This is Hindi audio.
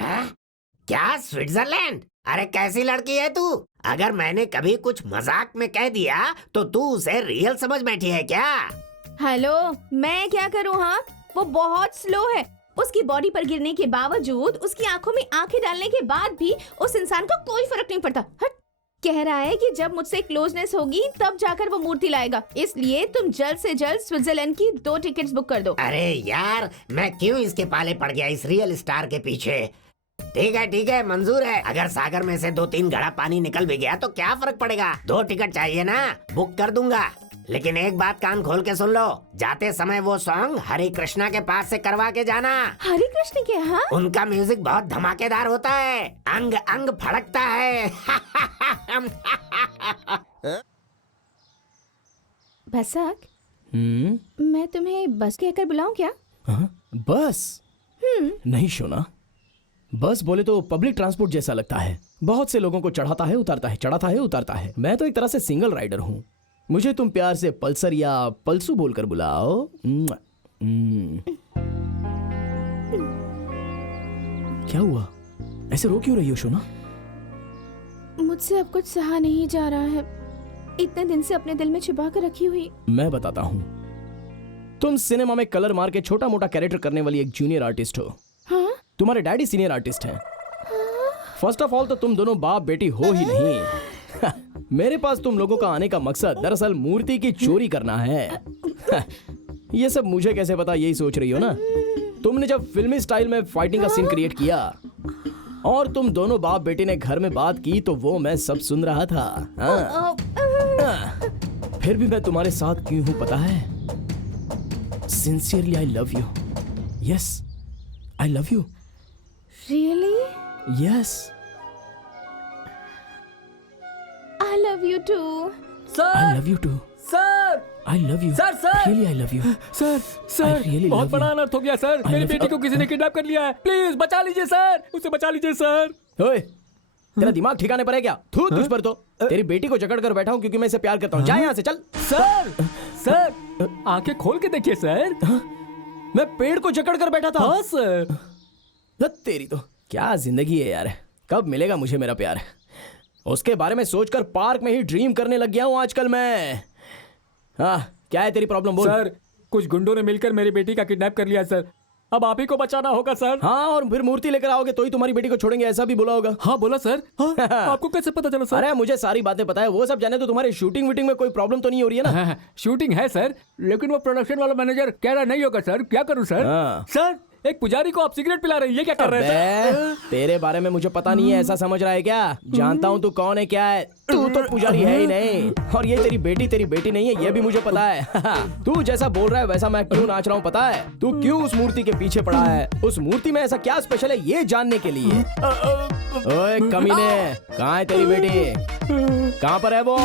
हैं? क्या स्विट्जरलैंड? अरे कैसी लड़की है तू? अगर मैंने कभी कुछ मजाक में कह दिया तो तू उसे रियल समझ बैठी है क्या? हेलो, मैं क्या करूँ? हाँ, वो बहुत स्लो है। उसकी बॉडी पर गिरने के बावजूद, उसकी आंखों में आंखें डालने के बाद भी उस इंसान को कोई फर्क नहीं पड़ता। हट, कह रहा है कि जब मुझसे क्लोजनेस होगी तब जाकर वो मूर्ति लाएगा। इसलिए तुम जल्द से जल्द स्विट्जरलैंड की 2 टिकट्स बुक कर दो। अरे यार, मैं क्यों इसके पाले पड़ गया इस रियल स्टार के पीछे? ठीक है, मंजूर है। अगर सागर में से 2-3 घड़ा पानी निकल भी गया तो क्या फर्क पड़ेगा? 2 टिकट चाहिए ना, बुक कर दूंगा। लेकिन एक बात कान खोल के सुन लो, जाते समय वो सॉन्ग हरे कृष्णा के पास से करवा के जाना। हरे कृष्ण के? हाँ, उनका म्यूजिक बहुत धमाकेदार होता है, अंग अंग फड़कता है। भसक, मैं तुम्हें बस कहकर बुलाऊं क्या? बस? नहीं शोना, बस बोले तो पब्लिक ट्रांसपोर्ट जैसा लगता है। बहुत से लोगों को चढ़ाता है उतारता है, चढ़ाता है उतारता है। मैं तो एक तरह से सिंगल राइडर हूँ। मुझे तुम प्यार से पल्सर या पल्सू बोलकर बुलाओ। क्या हुआ? ऐसे रो क्यों रही हो शोना? मुझसे अब कुछ सहा नहीं जा रहा है, इतने दिन से अपने दिल में छुपा कर रखी हुई। मैं बताता हूँ, तुम सिनेमा में कलर मार के छोटा मोटा कैरेक्टर करने वाली एक जूनियर आर्टिस्ट हो। हाँ? तुम्हारे डैडी सीनियर आर्टिस्ट हैं। फर्स्ट ऑफ ऑल तो तुम दोनों बाप बेटी हो ही नहीं। मेरे पास तुम लोगों का आने का मकसद दरअसल मूर्ति की चोरी करना है। ये सब मुझे कैसे पता, यही सोच रही हो ना? तुमने जब फिल्मी स्टाइल में फाइटिंग का सीन क्रिएट किया और तुम दोनों बाप बेटी ने घर में बात की तो वो मैं सब सुन रहा था। फिर भी मैं तुम्हारे साथ क्यों हूं पता है? Sincerely I love you. Yes, I love you. Really? Yes, I love you too. I love you too. Sir I love you. Sir, sir! Really I love you. Sir I sir really बहुत love बड़ा you. अनर्थ हो गया सर। I मेरी love बेटी you. को किसी ने किडनैप कर लिया है। प्लीज बचा लीजिए सर, उसे बचा लीजिए सर। ओए, तेरा दिमाग ठिकाने पर है क्या? थू तुझ पर तो। तेरी बेटी को जकड़ कर बैठा हूं क्योंकि मैं इसे प्यार करता हूं। जा यहाँ से, चल। सर सर आंखें खोल के देखिए सर। मैं पेड़ को जकड़ कर बैठा था। हाँ सर। लत तेरी तो क्या जिंदगी है यार। कब मिलेगा मुझे मेरा प्यार? उसके बारे में सोचकर पार्क में ही ड्रीम करने लग गया हूं आजकल मैं। हाँ, क्या है तेरी प्रॉब्लम? बोल। सर कुछ गुंडों ने मिलकर मेरी बेटी का किडनैप कर लिया सर। अब आप ही को बचाना होगा सर। हाँ, और फिर मूर्ति लेकर आओगे तो ही तुम्हारी बेटी को छोड़ेंगे, ऐसा भी बोला होगा। हाँ बोला सर। हाँ, आपको कैसे पता चला सर? अरे मुझे सारी बातें पता है। वो सब जाने तो तुम्हारे शूटिंग वीटिंग में कोई प्रॉब्लम तो नहीं हो रही है ना? हाँ, शूटिंग है सर, लेकिन वो प्रोडक्शन वाला मैनेजर कह रहा नहीं होगा सर। क्या करूं सर? हाँ। सर एक पुजारी को आप सिगरेट पिला रहे हैं, ये क्या कर रहे हैं सर? अबे, तेरे बारे में मुझे पता नहीं है ऐसा समझ रहा है क्या? जानता हूँ तू कौन है, क्या है। तू तो पुजारी है ही नहीं, और ये तेरी बेटी नहीं है, ये भी मुझे पता है। तू जैसा बोल रहा है वैसा मैं क्यों नाच रहा हूँ पता है? तू क्यों उस मूर्ति के पीछे पड़ा है? उस मूर्ति में ऐसा क्या स्पेशल है ये जानने के लिए। ओए कमीने, कहाँ है तेरी बेटी? कहाँ पर है वो?